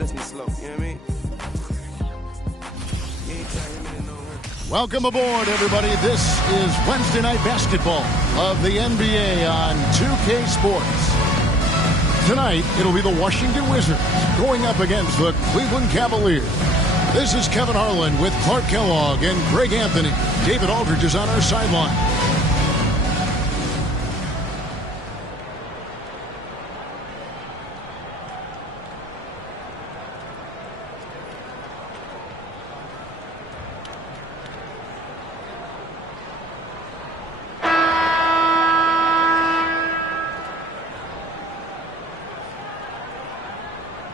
Listen slow, you know what I mean? Welcome aboard, everybody. This is Wednesday Night Basketball of the NBA on 2K Sports. Tonight, it'll be the Washington Wizards going up against the Cleveland Cavaliers. This is Kevin Harlan with Clark Kellogg and Greg Anthony. David Aldridge is on our sideline.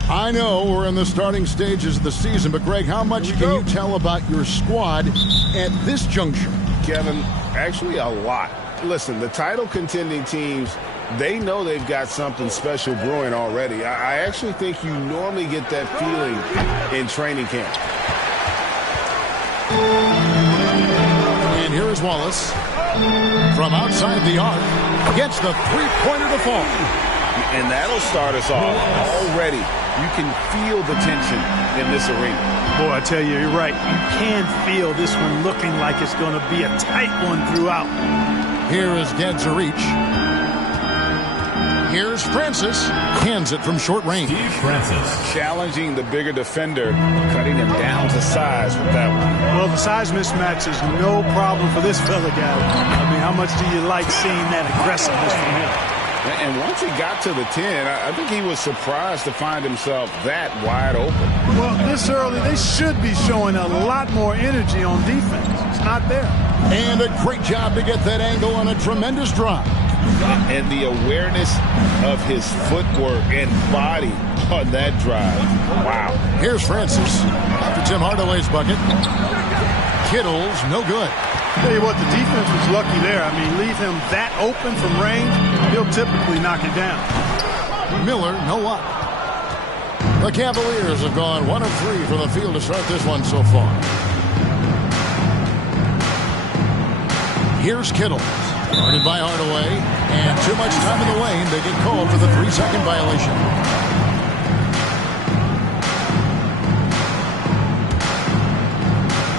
I know we're in the starting stages of the season, but Greg, how much can you tell about your squad at this juncture? Kevin, actually a lot. Listen, the title contending teams, they know they've got something special brewing already. I actually think you normally get that feeling in training camp. And here is Wallace from outside the arc, gets the three-pointer to fall. And that'll start us off already. You can feel the tension in this arena. Boy, I tell you, you're right. You can feel this one looking like it's going to be a tight one throughout. Here is Gadzarich. Here's Francis. Hands it from short range. Francis challenging the bigger defender, cutting him down to size with that one. Well, the size mismatch is no problem for this fella guy. I mean, how much do you like seeing that aggressiveness from him? And once he got to the 10, I think he was surprised to find himself that wide open. Well, this early, they should be showing a lot more energy on defense. It's not there. And a great job to get that angle on a tremendous drive. And the awareness of his footwork and body on that drive. Wow. Here's Francis after Tim Hardaway's bucket. Kittle's no good. Tell you what, the defense was lucky there. I mean, leave him that open from range, he'll typically knock it down. Miller, no luck. The Cavaliers have gone 1 of 3 from the field to start this one so far. Here's Kittle. Guarded by Hardaway. And too much time in the lane. They get called for the 3-second violation.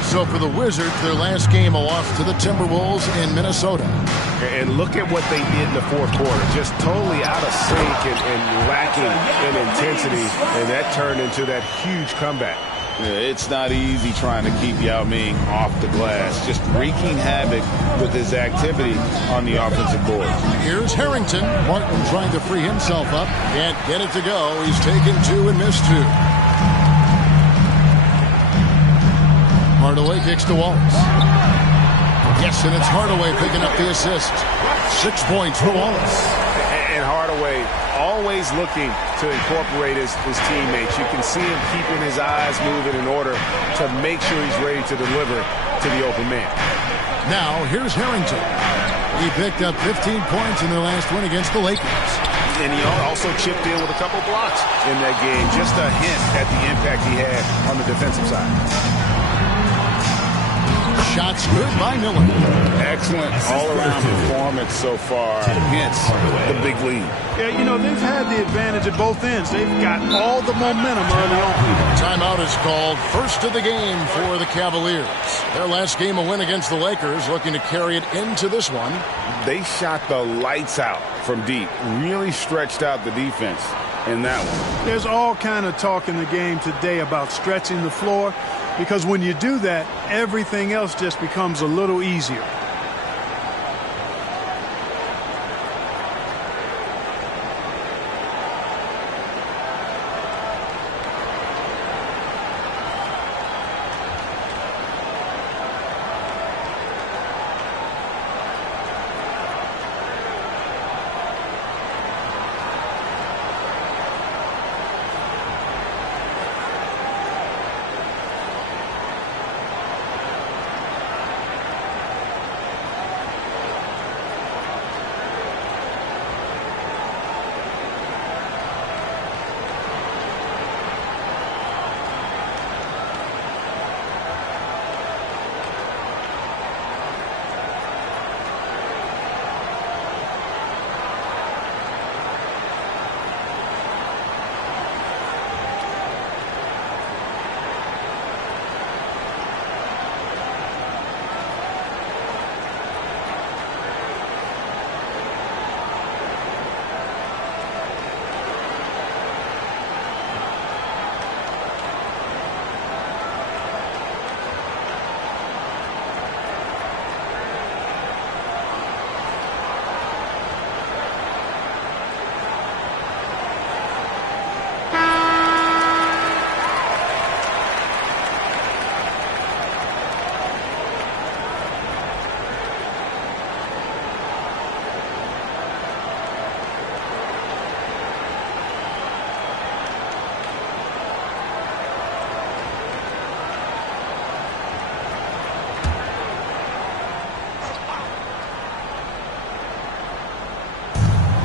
So for the Wizards, their last game a loss to the Timberwolves in Minnesota. And look at what they did in the fourth quarter. Just totally out of sync and lacking in intensity. And that turned into that huge comeback. Yeah, it's not easy trying to keep Yao Ming off the glass. Just wreaking havoc with his activity on the offensive board. Here's Harrington. Martin trying to free himself up. Can't get it to go. He's taken 2 and missed 2. Hardaway kicks to Wallace. Yes, and it's Hardaway picking up the assist. 6 points for Wallace. And Hardaway always looking to incorporate his teammates. You can see him keeping his eyes moving in order to make sure he's ready to deliver to the open man. Now, here's Harrington. He picked up 15 points in their last win against the Lakers. And he also chipped in with a couple blocks in that game. Just a hint at the impact he had on the defensive side. Shots good by Miller. Excellent all-around performance so far against the big lead. Yeah, you know, they've had the advantage at both ends. They've got all the momentum early on. Timeout is called. First of the game for the Cavaliers. Their last game a win against the Lakers, looking to carry it into this one. They shot the lights out from deep. Really stretched out the defense in that one. There's all kind of talk in the game today about stretching the floor. Because when you do that, everything else just becomes a little easier.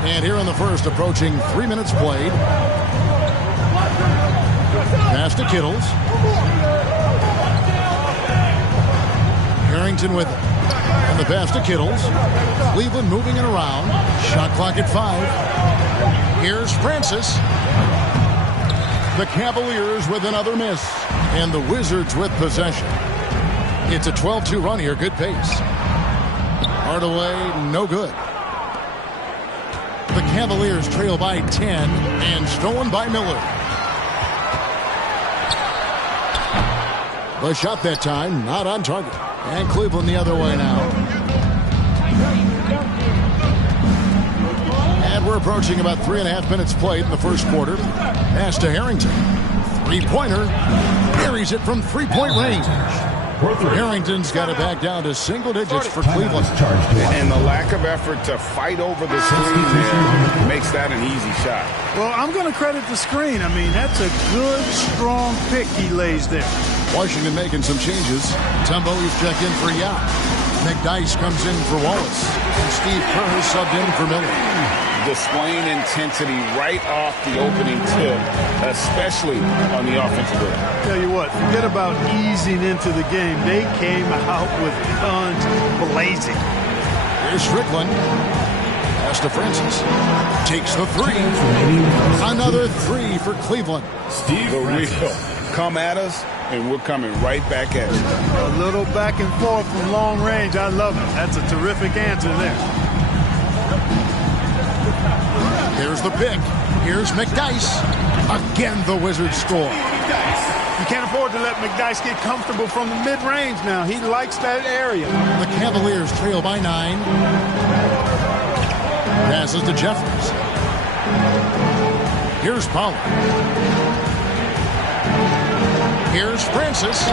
And here in the first, approaching 3 minutes played. Pass to Kittles. Harrington with it. And the pass to Kittles. Cleveland moving it around. Shot clock at 5. Here's Francis. The Cavaliers with another miss. And the Wizards with possession. It's a 12-2 run here. Good pace. Hardaway, no good. The Cavaliers trail by 10 and stolen by Miller. The shot that time, not on target. And Cleveland the other way now. And we're approaching about 3.5 minutes played in the first quarter. Pass to Harrington. Three-pointer. Buries it from three-point range. Harrington's got it back down to single digits for Cleveland. And the lack of effort to fight over the screen there makes that an easy shot. Well, I'm going to credit the screen. I mean, that's a good, strong pick he lays there. Washington making some changes. Tumbo's checked in for Yao. McDyess comes in for Wallace. And Steve Kerr subbed in for Miller. Displaying intensity right off the opening tip, especially on the offensive end. Tell you what, forget about easing into the game. They came out with guns blazing. Here's Strickland. Pass to Francis. Takes the three. Another three for Cleveland. Steve Real. Come at us, and we're coming right back at you. A little back and forth from long range. I love it. That's a terrific answer there. Here's the pick. Here's McDyess. Again, the Wizards score. You can't afford to let McDyess get comfortable from the mid-range now. He likes that area. The Cavaliers trail by 9. Passes to Jeffries. Here's Pollard. Here's Francis.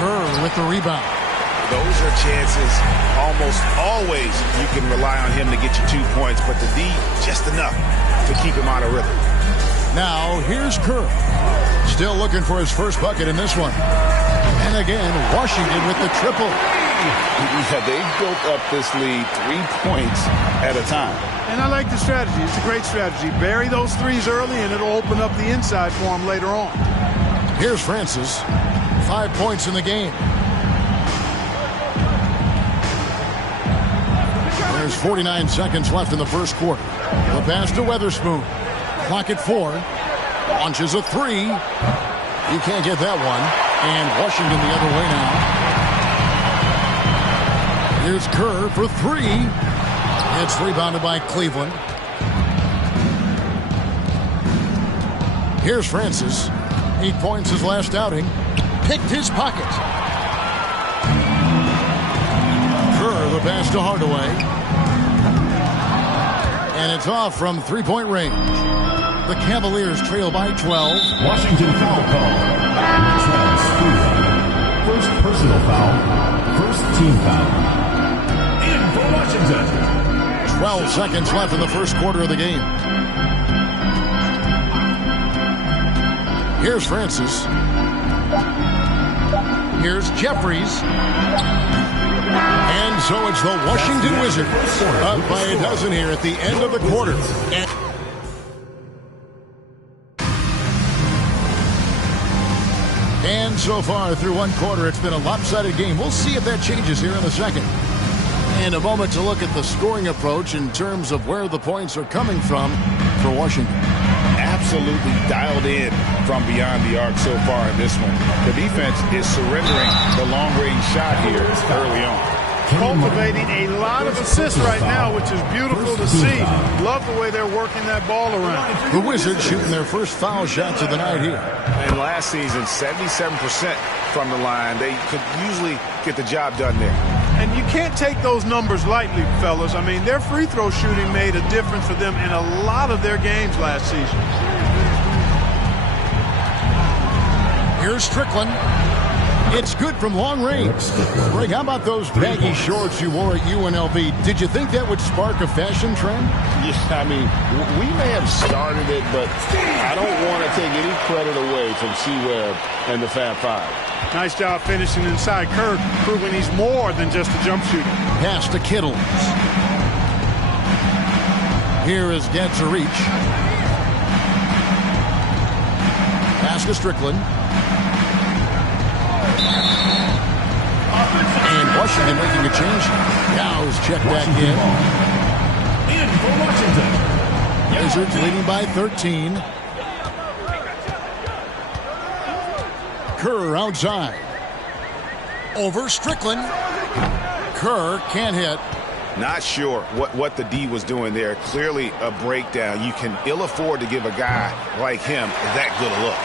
Kerr with the rebound. Those are chances almost always you can rely on him to get you 2 points, but the D, just enough to keep him out of rhythm. Now, here's Kerr. Still looking for his first bucket in this one. And again, Washington with the triple. Yeah, they've built up this lead 3 points at a time. And I like the strategy. It's a great strategy. Bury those threes early, and it'll open up the inside for him later on. Here's Francis. 5 points in the game. There's 49 seconds left in the first quarter. The pass to Weatherspoon. Clock at 4. Launches a three. He can't get that one. And Washington the other way now. Here's Kerr for 3. It's rebounded by Cleveland. Here's Francis. 8 points his last outing. Picked his pocket. Kerr the pass to Hardaway. And it's off from three-point range. The Cavaliers trail by 12. Washington foul call. Travis Cleveland. First personal foul. First team foul. In for Washington. 12 seconds left in the first quarter of the game. Here's Francis. Here's Jeffries. And so it's the Washington Wizards up by a dozen here at the end of the quarter. And so far through one quarter, it's been a lopsided game. We'll see if that changes here in a second. And a moment to look at the scoring approach in terms of where the points are coming from for Washington. Absolutely dialed in from beyond the arc so far in this one. The defense is surrendering the long-range shot here early on. Cultivating a lot of assists right now, which is beautiful to see. Love the way they're working that ball around. The Wizards shooting their first foul shots of the night here. And last season, 77% from the line. They could usually get the job done there. And you can't take those numbers lightly, fellas. I mean, their free throw shooting made a difference for them in a lot of their games last season. Here's Strickland. It's good from long range. Greg, how about those baggy shorts you wore at UNLV? Did you think that would spark a fashion trend? Yeah, I mean, we may have started it, but I don't want to take any credit away from C-Webb and the Fab Five. Nice job finishing inside. Kerr proving he's more than just a jump shooter. Pass to Kittles. Here is Getzer reach. Pass to Strickland. And Washington making a change. Yow's checked back in. In for Washington. Wizards leading by 13. Kerr outside. Over Strickland. Kerr can't hit. Not sure what the D was doing there. Clearly a breakdown. You can ill afford to give a guy like him that good a look.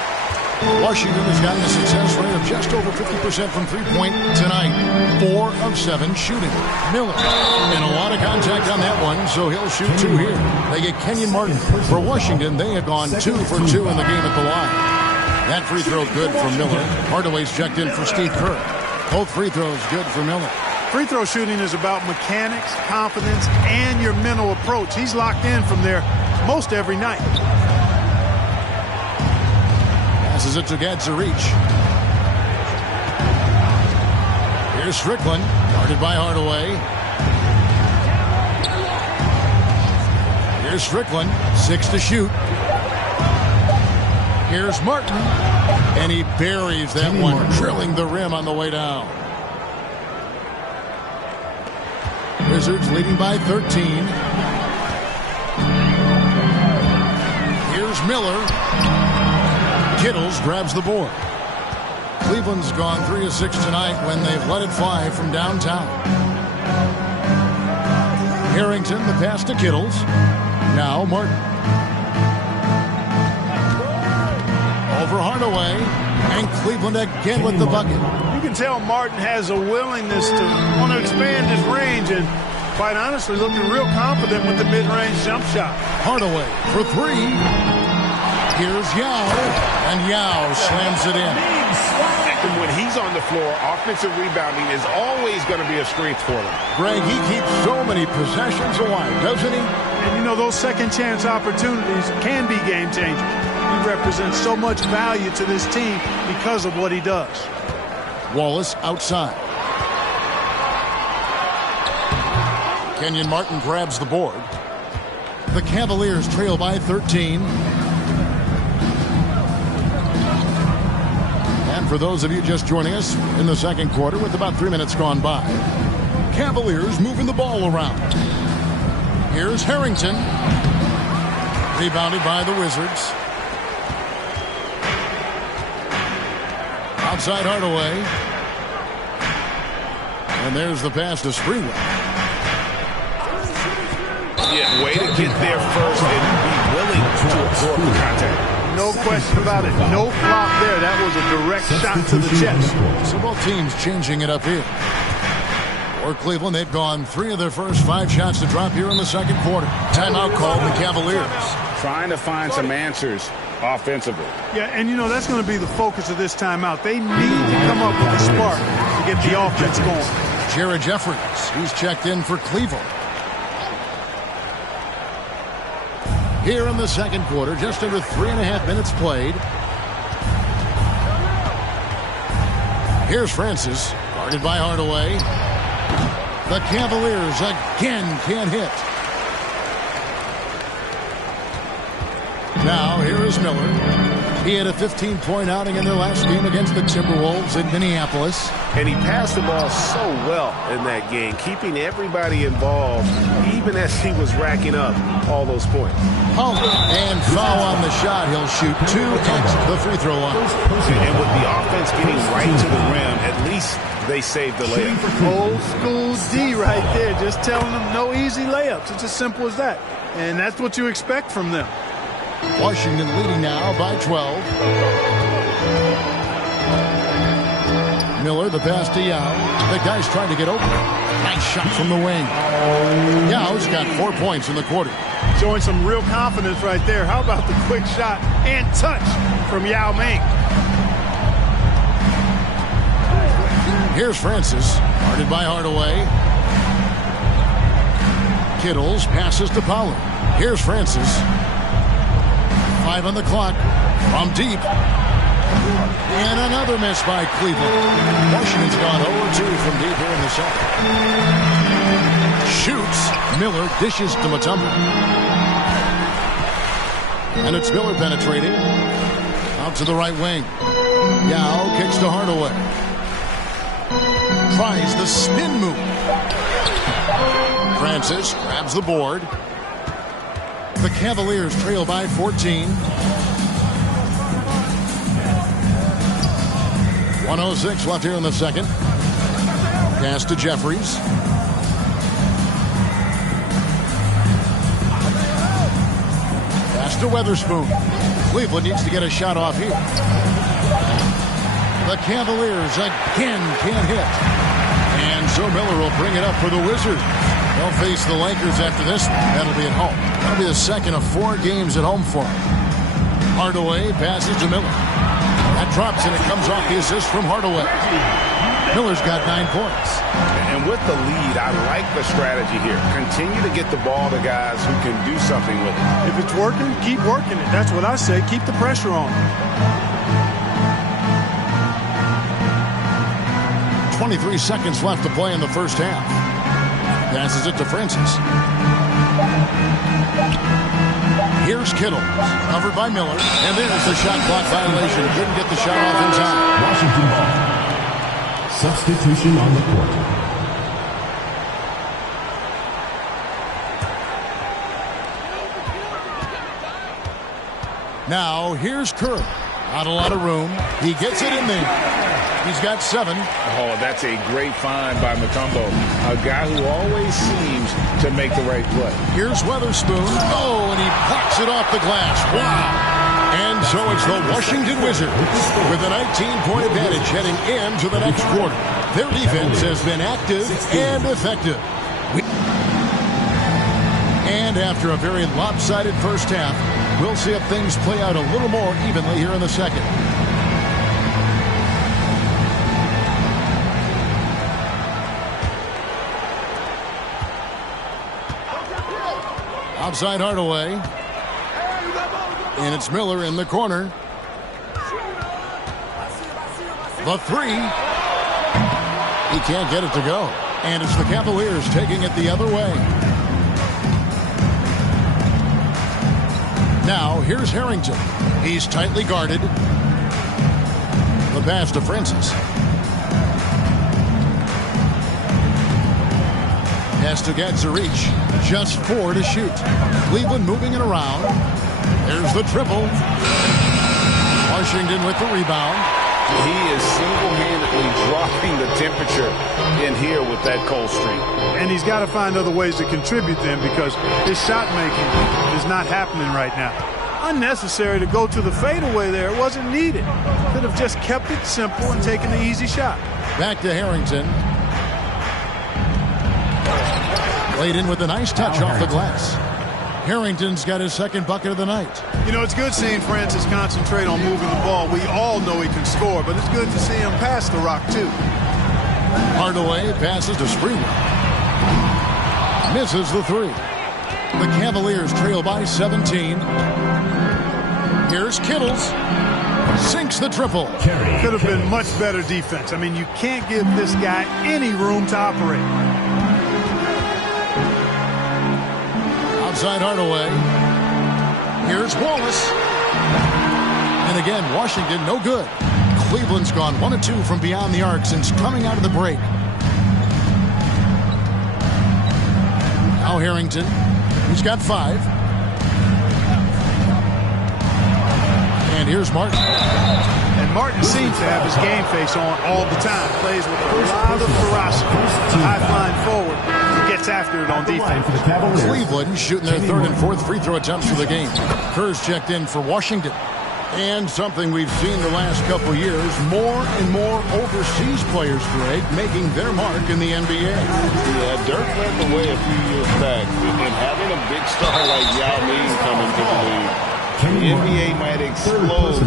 Washington has gotten a success rate of just over 50% from three-point tonight. 4 of 7 shooting. Miller. And a lot of contact on that one, so he'll shoot 2 here. They get Kenyon Martin. For Washington, they have gone 2 for 2 in the game at the line. That free throw good from Miller. Hardaway's checked in for Steve Kerr. Both free throws good for Miller. Free throw shooting is about mechanics, confidence, and your mental approach. He's locked in from there most every night. Passes it to Getzer reach. Here's Strickland, guarded by Hardaway. Here's Strickland, 6 to shoot. Here's Martin, and he buries that one, drilling the rim on the way down. Wizards leading by 13. Here's Miller. Kittles grabs the board. Cleveland's gone 3 of 6 tonight when they've let it fly from downtown. Harrington, the pass to Kittles. Now Martin. Over Hardaway. And Cleveland again with the bucket. You can tell Martin has a willingness to want to expand his range and, quite honestly, looking real confident with the mid-range jump shot. Hardaway for 3. Here's Yao, and Yao slams it in. And when he's on the floor, offensive rebounding is always going to be a strength for him. Greg, he keeps so many possessions alive, doesn't he? And you know, those second chance opportunities can be game changers. He represents so much value to this team because of what he does. Wallace outside. Kenyon Martin grabs the board. The Cavaliers trail by 13. And for those of you just joining us in the second quarter with about 3 minutes gone by, Cavaliers moving the ball around. Here's Harrington. Rebounded by the Wizards. Outside Hardaway. And there's the pass to Springwell. Yeah, way to get there first and be willing to absorb the contact. No question about it. No flop there. That was a direct shot to the chest. So both teams changing it up here. For Cleveland, they've gone 3 of their first 5 shots to drop here in the second quarter. Timeout called the Cavaliers. Trying to find some answers offensively. Yeah, and you know, that's going to be the focus of this timeout. They need to come up with a spark to get the offense going. Jared Jeffries, he's checked in for Cleveland. Here in the second quarter, just under 3.5 minutes played. Here's Francis, guarded by Hardaway. The Cavaliers again can't hit. Now, here is Miller. He had a 15-point outing in their last game against the Timberwolves in Minneapolis. And he passed the ball so well in that game, keeping everybody involved, even as he was racking up all those points. And foul on the shot. He'll shoot 2 at the free throw line. And with the offense getting right to the rim, at least they saved the layup. Old school D right there, just telling them no easy layups. It's as simple as that. And that's what you expect from them. Washington leading now by 12. Miller, the pass to Yao. The guy's trying to get open. Nice shot from the wing. Yao's got 4 points in the quarter. Showing some real confidence right there. How about the quick shot and touch from Yao Ming? Here's Francis, guarded by Hardaway. Kittles passes to Pollard. Here's Francis. 5 on the clock. From deep. And another miss by Cleveland. Washington's gone 0-2 from deep here in the second. Shoots. Miller dishes to Mutombo. And it's Miller penetrating. Out to the right wing. Yao kicks to Hardaway. Tries the spin move. Francis grabs the board. The Cavaliers trail by 14. 1:06 left here in the second. Pass to Jeffries. Pass to Weatherspoon. Cleveland needs to get a shot off here. The Cavaliers again can't hit. And so Miller will bring it up for the Wizards. They'll face the Lakers after this. That'll be at home. That'll be the second of 4 games at home for him. Hardaway passes to Miller. That drops and it comes off the assist from Hardaway. Miller's got 9 points. And with the lead, I like the strategy here. Continue to get the ball to guys who can do something with it. If it's working, keep working it. That's what I say. Keep the pressure on. 23 seconds left to play in the first half. Passes it to Francis. Here's Kittle, covered by Miller, and there's the shot clock violation. Couldn't get the shot off in time. Washington ball. Substitution on the court. Now here's Curry. Not a lot of room. He gets it in there. He's got 7. Oh, that's a great find by Mutombo. A guy who always seems to make the right play. Here's Weatherspoon. Oh, and he pops it off the glass. Wow. And so it's the Washington Wizards with a 19-point advantage heading into the next quarter. Their defense has been active and effective. And after a very lopsided first half, we'll see if things play out a little more evenly here in the second. Outside Hardaway. And it's Miller in the corner. The 3. He can't get it to go. And it's the Cavaliers taking it the other way. Now, here's Harrington. He's tightly guarded. The pass to Francis. Has to get to reach. Just 4 to shoot. Cleveland moving it around. There's the triple. Washington with the rebound. He is single-handedly dropping the temperature in here with that cold streak. And he's got to find other ways to contribute then because his shot making is not happening right now. Unnecessary to go to the fadeaway there. It wasn't needed. Could have just kept it simple and taken the easy shot. Back to Harrington. Played in with a nice touch off the glass. Harrington's got his second bucket of the night. You know, it's good seeing Francis concentrate on moving the ball. We all know he can score, but it's good to see him pass the rock, too. Hardaway passes to Springer. Misses the 3. The Cavaliers trail by 17. Here's Kittles. Sinks the triple. Could have been much better defense. I mean, you can't give this guy any room to operate. Outside Hardaway. Here's Wallace. And again, Washington no good. Cleveland's gone 1 of 2 from beyond the arc since coming out of the break. Now Harrington. He's got 5. And here's Martin. And Martin seems to have his game face on all the time. Plays with a lot of ferocity. High flying forward. Gets after it on defense. Cleveland shooting their 3rd and 4th free throw attempts for the game. Kerr's checked in for Washington. And something we've seen the last couple years, more and more overseas players, Greg, making their mark in the NBA. Yeah, Dirk led the way a few years back. And having a big star like Yao Ming come into the league, the NBA might explode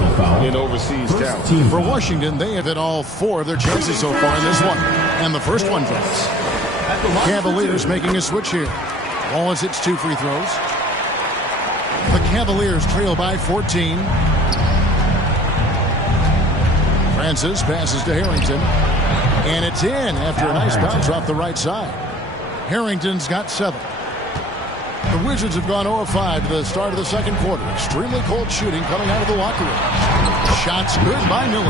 in overseas talent. For Washington, they have hit all 4 of their chances so far in this one. And the first one drops. Cavaliers making a switch here. Wallace hits 2 free throws. The Cavaliers trail by 14. Francis passes to Harrington. And it's in after a nice bounce off the right side. Harrington's got 7. The Wizards have gone 0 of 5 to the start of the second quarter. Extremely cold shooting coming out of the locker room. Shots good by Miller.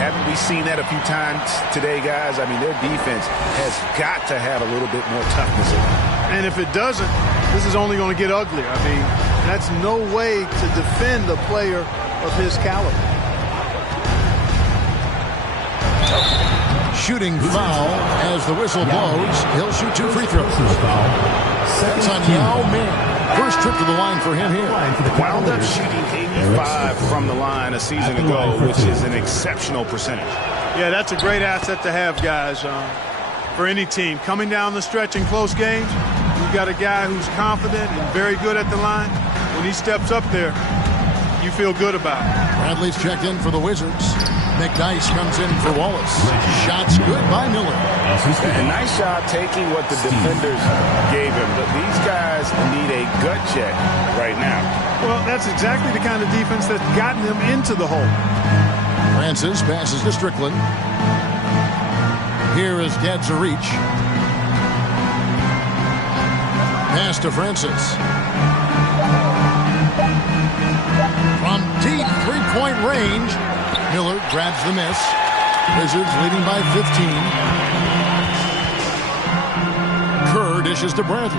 Haven't we seen that a few times today, guys? I mean, their defense has got to have a little bit more toughness in it. And if it doesn't, this is only going to get uglier. I mean, that's no way to defend a player of his caliber. Shooting foul as the whistle blows. He'll shoot 2 free throws. That's on Yao Ming. First trip to the line for him here. Wound up shooting 85 from the line a season ago, which is an exceptional percentage. Yeah, that's a great asset to have, guys, for any team. Coming down the stretch in close games, you've got a guy who's confident and very good at the line. When he steps up there, you feel good about it. Bradley's checked in for the Wizards. McDyess comes in for Wallace. Shots good by Miller. A nice job taking what the defenders gave him. But these guys need a gut check right now. Well, that's exactly the kind of defense that's gotten them into the hole. Francis passes to Strickland. Here is Gadzarich. Pass to Francis. From deep three-point range, Miller grabs the miss. Wizards leading by 15. Kerr dishes to Bradley.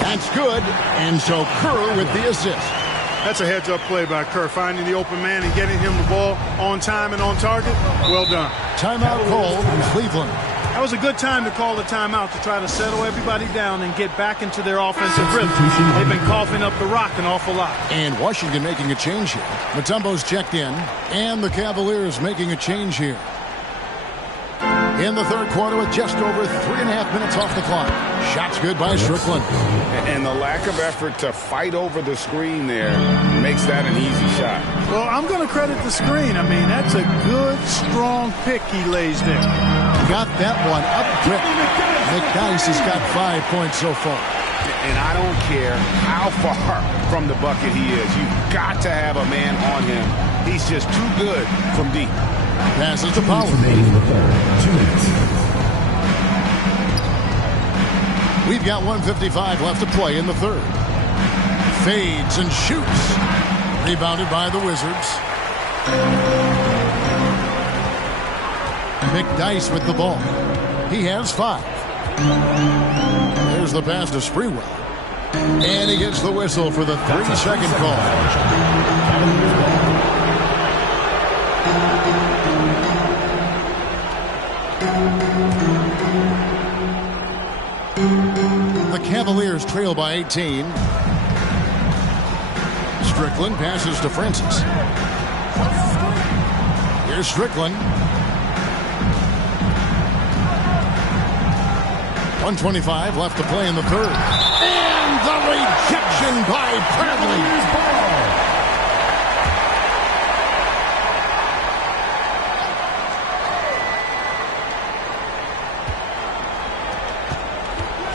That's good, and so Kerr with the assist. That's a heads-up play by Kerr, finding the open man and getting him the ball on time and on target. Well done. Timeout called in Cleveland. That was a good time to call the timeout to try to settle everybody down and get back into their offensive rhythm. They've been coughing up the rock an awful lot. And Washington making a change here. Mutombo's checked in, and the Cavaliers making a change here. In the third quarter with just over 3.5 minutes off the clock. Shots good by Strickland. And the lack of effort to fight over the screen there makes that an easy shot. Well, I'm going to credit the screen. I mean, that's a good, strong pick he lays there. Got that one up quick. McDyess has got 5 points so far. And I don't care how far from the bucket he is. You've got to have a man on him. He's just too good from deep. Passes to Powell. We've got 1:55 left to play in the third. Fades and shoots. Rebounded by the Wizards. McDyess with the ball. He has 5. There's the pass to Sprewell. And he gets the whistle for the 3-second call. The Cavaliers trail by 18. Strickland passes to Francis. Here's Strickland. 1:25 left to play in the third. And the rejection by Bradley.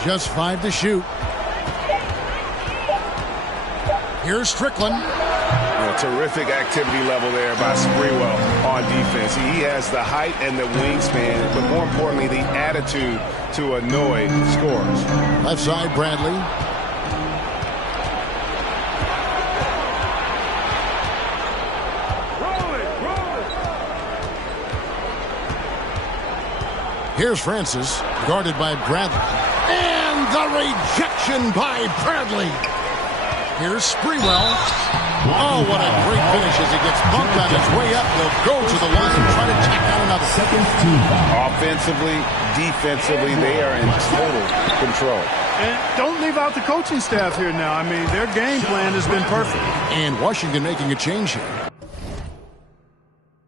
Just 5 to shoot. Here's Strickland. Terrific activity level there by Sprewell on defense. He has the height and the wingspan, but more importantly, the attitude to annoy scorers. Left side, Bradley. Here's Francis, guarded by Bradley. And the rejection by Bradley. Here's Sprewell. Oh, what a great finish as he gets bumped on his way up. He'll go to the line and try to check out another. Offensively, defensively, they are in total control. And don't leave out the coaching staff here now. I mean, their game plan has been perfect. And Washington making a change here.